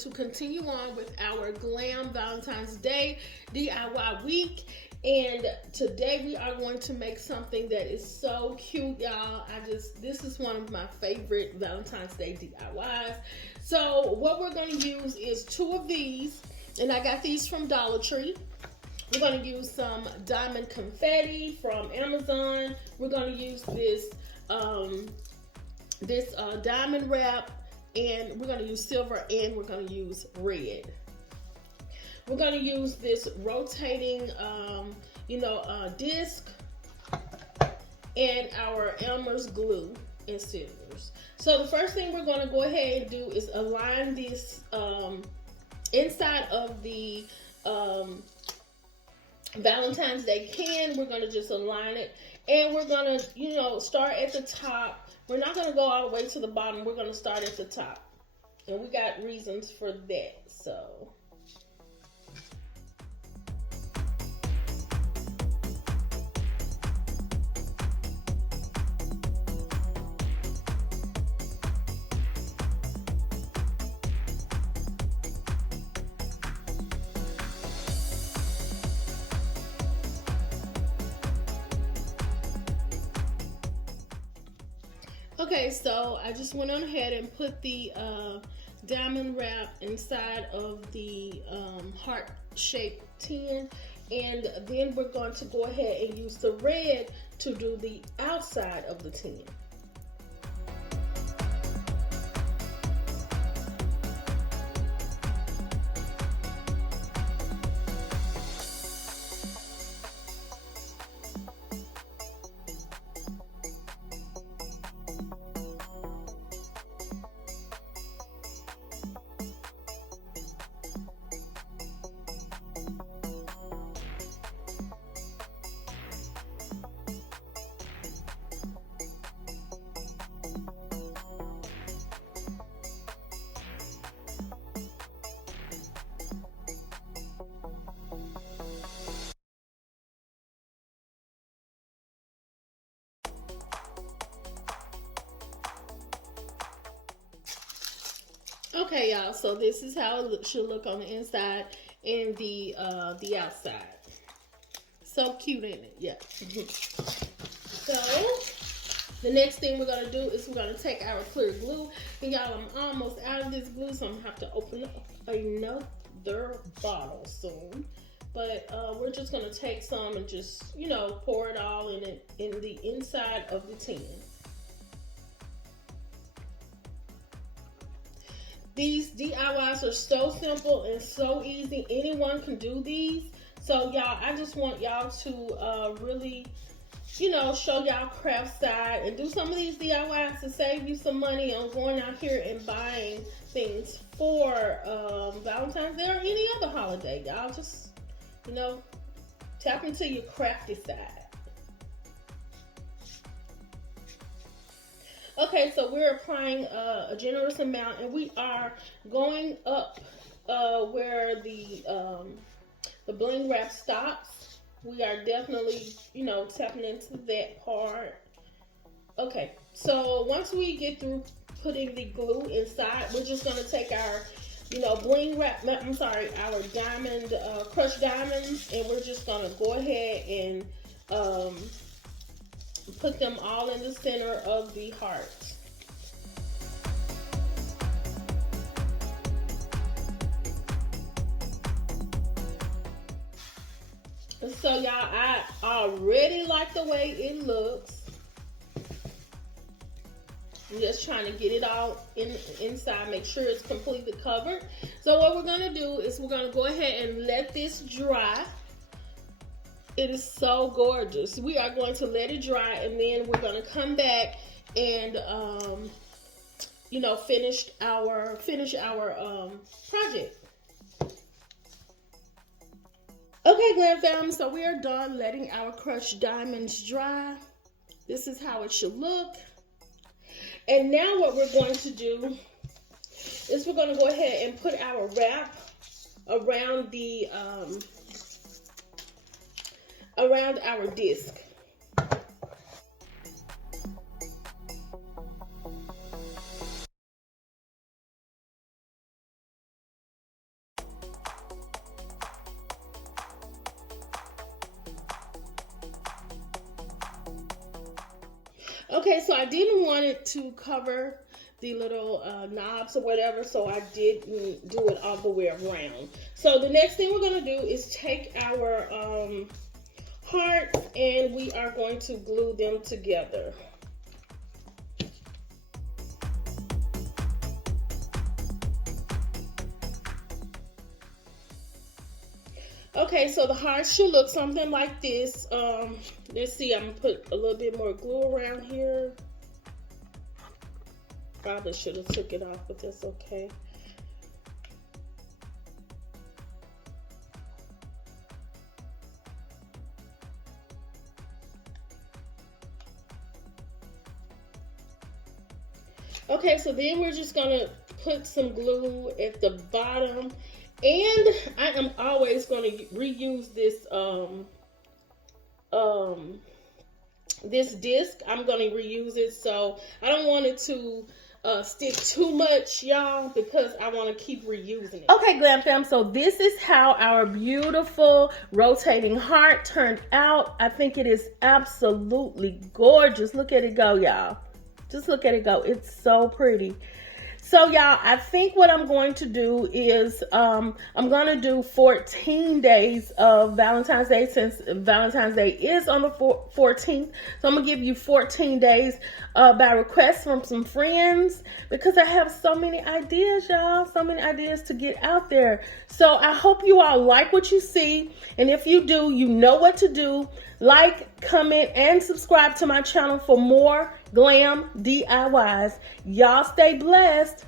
to continue on with our Glam Valentine's Day DIY week. And today we are going to make something that is so cute, y'all. This is one of my favorite Valentine's Day DIYs. So what we're going to use is 2 of these, and I got these from Dollar Tree. We're going to use some diamond confetti from Amazon. We're going to use this diamond wrap, and we're going to use silver, and we're going to use red. We're going to use this rotating, disc, and our Elmer's glue and scissors. So the first thing we're going to go ahead and do is align this inside of the Valentine's Day can. We're going to just align it, and we're going to, start at the top. We're not going to go all the way to the bottom. We're going to start at the top, and we got reasons for that. So okay, so I just went on ahead and put the diamond wrap inside of the heart-shaped tin, and then we're going to go ahead and use the red to do the outside of the tin. Okay, y'all, so this is how it should look on the inside and the outside. So cute, ain't it? Yeah. So the next thing we're going to do is we're going to take our clear glue. And y'all, I'm almost out of this glue, so I'm going to have to open up another bottle soon. But we're just going to take some and just, pour it all in the inside of the tin. These DIYs are so simple and so easy. Anyone can do these. So y'all, I just want y'all to really, show y'all craft side and do some of these DIYs to save you some money on going out here and buying things for Valentine's Day or any other holiday. Y'all just, tap into your crafty side. Okay, so we're applying a generous amount, and we are going up where the bling wrap stops. We are definitely, tapping into that part. Okay, so once we get through putting the glue inside, we're just going to take our, bling wrap, our diamond, crushed diamonds, and we're just going to go ahead and put them all in the center of the heart. So y'all, I already like the way it looks. I'm just trying to get it all inside, make sure it's completely covered. So what we're going to do is we're going to go ahead and let this dry. It is so gorgeous. We are going to let it dry, and then we're going to come back and finish our project. Okay, Glam Fam, so we are done letting our crushed diamonds dry. This is how it should look. And now what we're going to do is we're going to go ahead and put our wrap around our disc. Okay, so I didn't want it to cover the little knobs or whatever, so I didn't do it all the way around. So the next thing we're going to do is take our hearts and we are going to glue them together. Okay, so the hearts should look something like this. Let's see, I'm gonna put a little bit more glue around here. Probably should have took it off, but that's okay. Okay, so then we're just gonna put some glue at the bottom, and I am always gonna reuse this this disc. I'm gonna reuse it, so I don't want it to stick too much, y'all, because I want to keep reusing it. Okay, Glam Fam, so this is how our beautiful rotating heart turned out. I think it is absolutely gorgeous. Look at it go, y'all. Just look at it go. It's so pretty. So y'all, I think what I'm going to do is I'm going to do 14 days of Valentine's Day, since Valentine's Day is on the 14th. So I'm going to give you 14 days by request from some friends, because I have so many ideas, y'all. So many ideas to get out there. So I hope you all like what you see. And if you do, you know what to do. Like, comment, and subscribe to my channel for more glam DIYs. Y'all stay blessed.